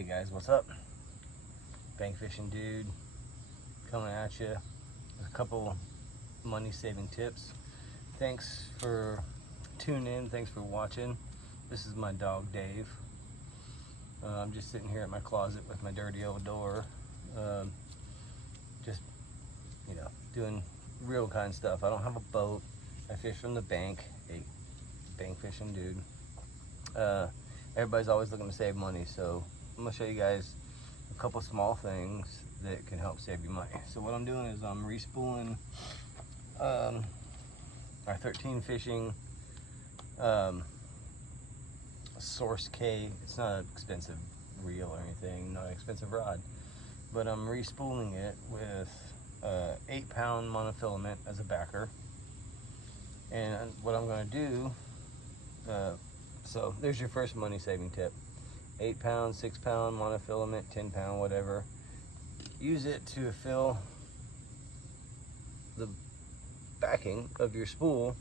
Hey guys, what's up? Bank fishing dude coming at you with a couple money saving tips. Thanks for tuning in, thanks for watching. This is my dog Dave. I'm just sitting here at my closet with my dirty old door, just doing real kind of stuff. I don't have a boat. I fish from the bank, a bank fishing dude. Everybody's always looking to save money, so I'm gonna show you guys a couple small things that can help save you money. So what I'm doing is I'm respooling our 13 fishing Source K. It's not an expensive reel or anything, not an expensive rod, but I'm respooling it with 8-pound monofilament as a backer. And what I'm going to do, so there's your first money saving tip. 8-pound, 6-pound monofilament, 10-pound, whatever. Use it to fill the backing of your spool,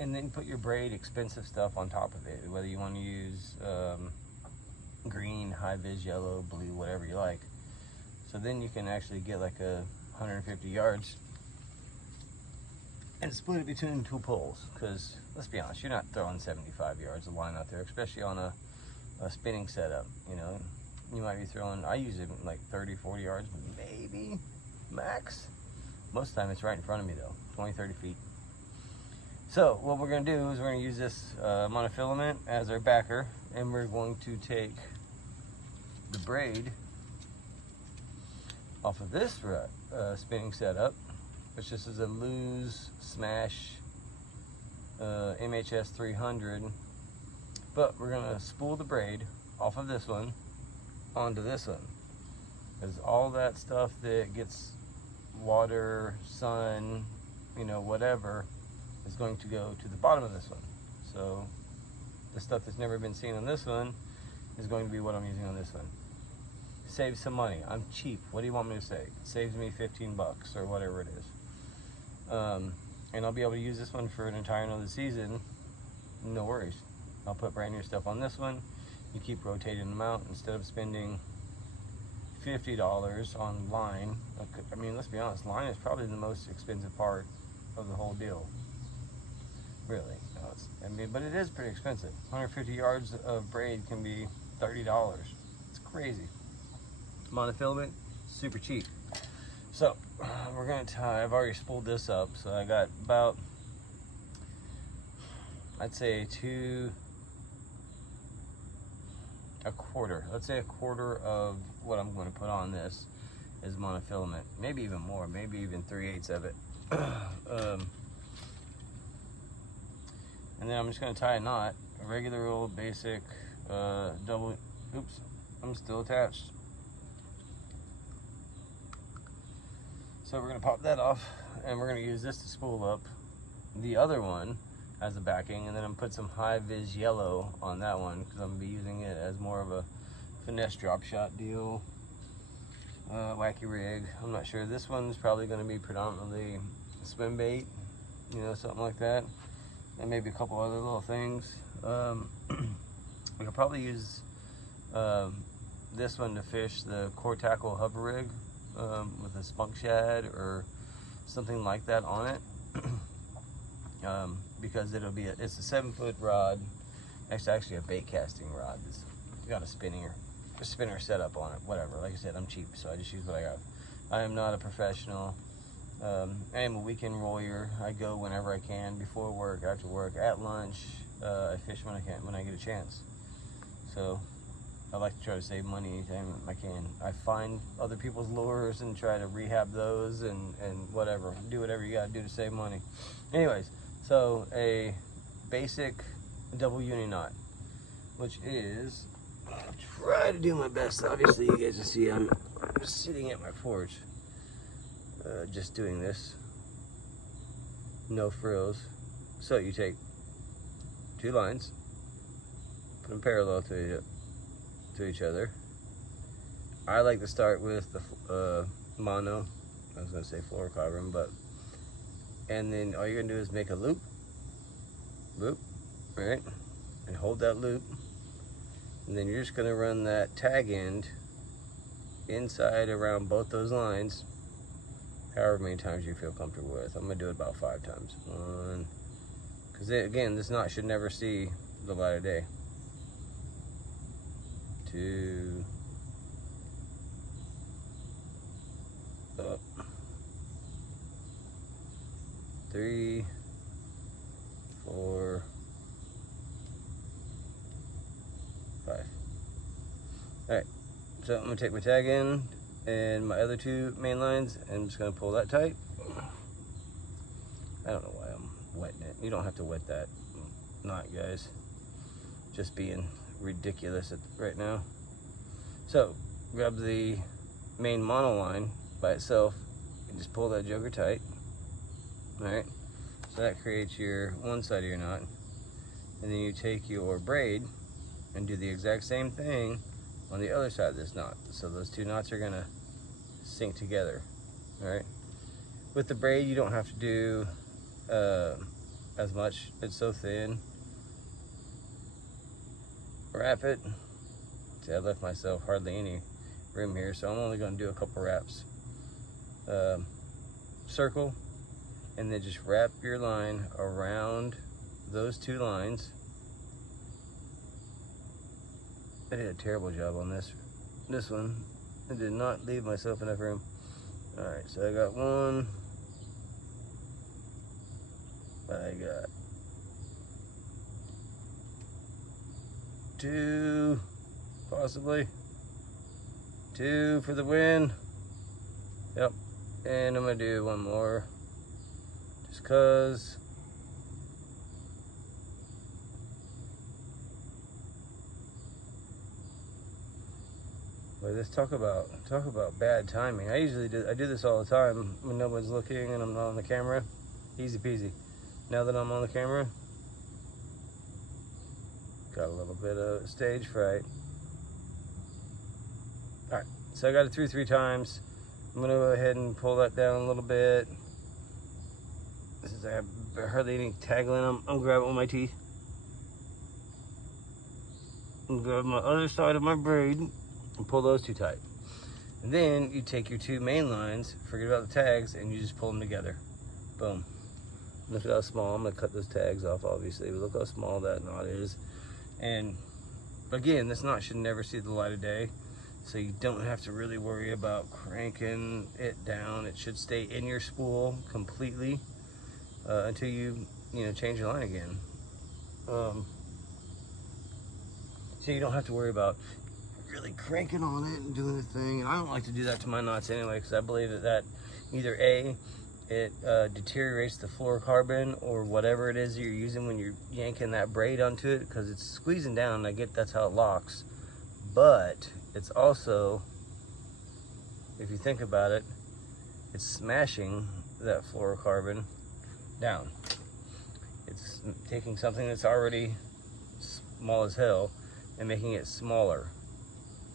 and then put your braid expensive stuff on top of it. Whether you want to use green, high vis, yellow, blue, whatever you like. So then you can actually get like 150 yards and split it between two poles, because let's be honest, you're not throwing 75 yards of line out there, especially on a spinning setup. You might be throwing, I use it like 30-40 yards maybe max. Most of the time it's right in front of me though, 20-30 feet. So what we're going to do is we're going to use this monofilament as our backer, and we're going to take the braid off of this spinning setup, which this is a Lew's Smash MHS 300, but we're going to spool the braid off of this one onto this one, because all that stuff that gets water, sun, whatever, is going to go to the bottom of this one. So the stuff that's never been seen on this one is going to be what I'm using on this one. Save some money. I'm cheap. What do you want me to say? It saves me 15 bucks or whatever it is. And I'll be able to use this one for an entire another season. No worries. I'll put brand new stuff on this one. You keep rotating them out instead of spending $50 on line. I mean, let's be honest, line is probably the most expensive part of the whole deal. Really. But it is pretty expensive. 150 yards of braid can be $30. It's crazy. Monofilament, super cheap. So we're gonna tie. I've already spooled this up, so I got about, I'd say a quarter of what I'm going to put on this is monofilament. Maybe even more, maybe even 3/8 of it. And then I'm just going to tie a knot, a regular old basic double. Oops, I'm still attached. So we're going to pop that off, and we're going to use this to spool up the other one as a backing, and then I'm going to put some high vis yellow on that one, because I'm going to be using it as more of a finesse drop shot deal, wacky rig. I'm not sure. This one's probably going to be predominantly swim bait, something like that, and maybe a couple other little things. We could probably use this one to fish the core tackle hover rig with a spunk shad or something like that on it. Because it's a 7-foot rod. It's actually a bait casting rod. It's got a spinner setup on it, whatever. Like I said, I'm cheap, so I just use what I got. I am not a professional. I am a weekend warrior. I go whenever I can, before work, after work, at lunch. I fish when I get a chance. So I like to try to save money anytime I can. I find other people's lures and try to rehab those and whatever. Do whatever you gotta do to save money. Anyways, so a basic double uni knot, which is, I'll try to do my best. Obviously, you guys can see I'm sitting at my porch, just doing this, no frills. So you take 2 lines, put them parallel to each other. I like to start with the mono. I was gonna say fluorocarbon, but, and then all you're gonna do is make a loop, right, and hold that loop, And then you're just gonna run that tag end inside around both those lines, however many times you feel comfortable with. I'm gonna do it about 5 times. One, because again, this knot should never see the light of day. 2, up, 3, 4, 5. All right, so I'm gonna take my tag in and my other 2 main lines, and I'm just gonna pull that tight. I don't know why I'm wetting it. You don't have to wet that knot, guys. Just being ridiculous right now. So grab the main monoline by itself and just pull that joker tight. All right, so that creates your one side of your knot, and then you take your braid and do the exact same thing on the other side of this knot. So those 2 knots are gonna sync together. All right, with the braid you don't have to do as much. It's so thin. Wrap it. See, I left myself hardly any room here, so I'm only going to do a couple wraps. Circle, and then just wrap your line around those 2 lines. I did a terrible job on this one. I did not leave myself enough room. All right, so I got 1. I got 2, possibly 2 for the win. Yep, and I'm gonna do 1 more, just cause. Boy, let's talk about bad timing. I do this all the time when no one's looking and I'm not on the camera. Easy peasy. Now that I'm on the camera, got a little bit of stage fright. All right, so I got it through 3 times. I'm gonna go ahead and pull that down a little bit. Since I have hardly any tagline, I'm grabbing with my teeth. And grab my other side of my braid and pull those 2 tight. And then you take your 2 main lines, forget about the tags, and you just pull them together. Boom. Look at how small. I'm gonna cut those tags off, obviously, but look how small that knot is. And again, this knot should never see the light of day, so you don't have to really worry about cranking it down. It should stay in your spool completely until you change your line again. So you don't have to worry about really cranking on it and doing the thing. And I don't like to do that to my knots anyway, because I believe that either A, it deteriorates the fluorocarbon or whatever it is you're using when you're yanking that braid onto it, because it's squeezing down. I get that's how it locks, but it's also, if you think about it, it's smashing that fluorocarbon down. It's taking something that's already small as hell and making it smaller.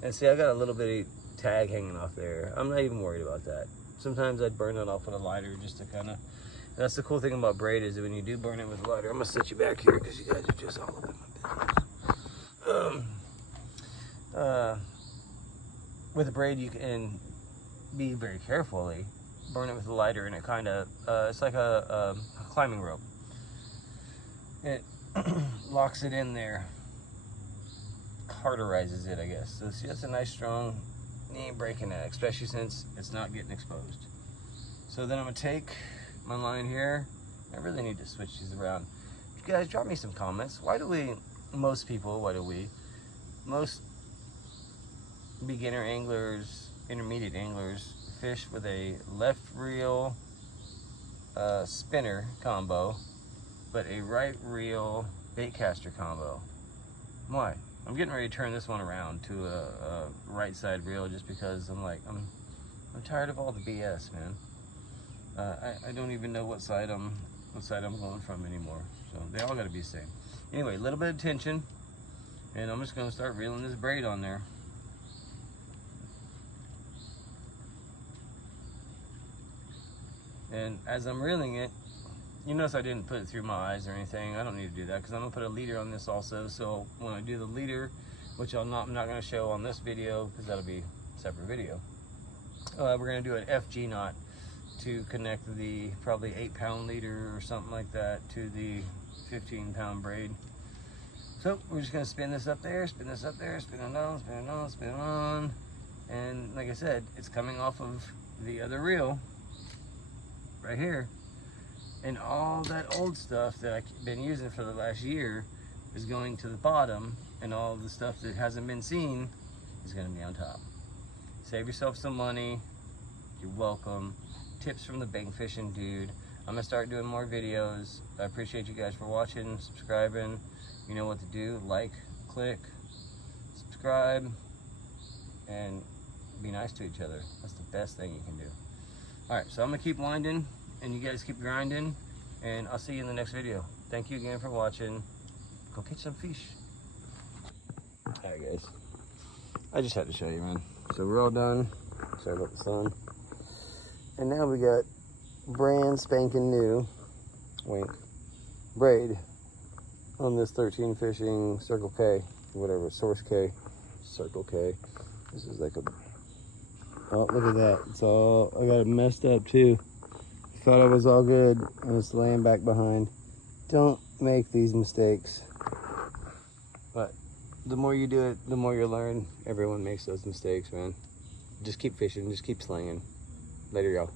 And see, I got a little bitty tag hanging off there. I'm not even worried about that. Sometimes I'd burn it off with a lighter just to kind of, that's the cool thing about braid, is that when you do burn it with a lighter, I'm gonna set you back here because you guys are just all up in my business. With a braid, you can be very carefully burn it with a lighter, and it kind of, it's like a climbing rope. It locks it in there, cauterizes it, I guess. So see, that's a nice strong, you ain't breaking that, especially since it's not getting exposed. So then I'm gonna take my line here. I really need to switch these around. You guys, drop me some comments. Most beginner anglers, intermediate anglers, fish with a left reel spinner combo, but a right reel bait caster combo. Why? I'm getting ready to turn this one around to a right side reel, just because I'm tired of all the BS, man. I don't even know what side I'm going from anymore. So they all got to be the same. Anyway, a little bit of tension, and I'm just gonna start reeling this braid on there. And as I'm reeling it, you notice I didn't put it through my eyes or anything. I don't need to do that because I'm gonna put a leader on this also. So when I do the leader, which I'm not going to show on this video because that'll be a separate video. We're going to do an FG knot to connect the probably 8-pound leader or something like that to the 15-pound braid. So we're just going to spin this up there, spin this up there, spin it on, spin it on, spin it on. And like I said, it's coming off of the other reel right here. And all that old stuff that I've been using for the last year is going to the bottom, and all the stuff that hasn't been seen is going to be on top. Save yourself some money. You're welcome. Tips from the bank fishing dude. I'm going to start doing more videos. I appreciate you guys for watching, subscribing. You know what to do. Like, click, subscribe, and be nice to each other. That's the best thing you can do. Alright, so I'm going to keep winding, and you guys keep grinding, and I'll see you in the next video. Thank you again for watching. Go catch some fish. Alright guys, I just had to show you, man. So we're all done. Sorry about the sun. And now we got brand spanking new, wink, braid on this 13 fishing Circle K, whatever, Source K, Circle K. This is like a, oh, look at that. It's all, I got it messed up too. Thought I was all good, and it's laying back behind. Don't make these mistakes. But the more you do it, the more you learn. Everyone makes those mistakes, man. Just keep fishing, just keep slinging. Later, y'all.